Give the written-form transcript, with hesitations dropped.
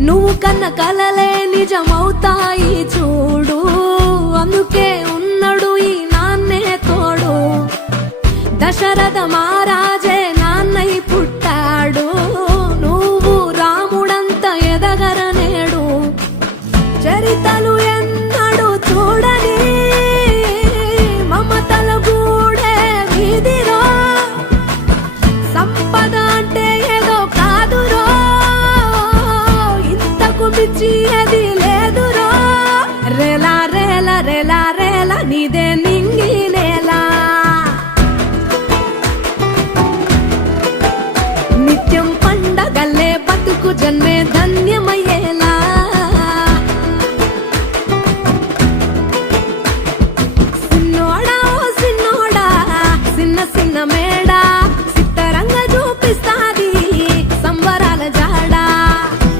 నువ్వు కన్న కలలే నిజమవుతాయి చూడు, అందుకే ఉన్నాడు ఈ నాన్నే తోడు. దశరథ మహారాజే నాన్నై పుట్టాడు, నువ్వు రాముడంత ఎదగరనేడు. చరితలు ఎన్నడు చూడని మమతల గూడే వీధిలో, సంపద అంటే ఏదో కాదురో, ఇంతకు మించి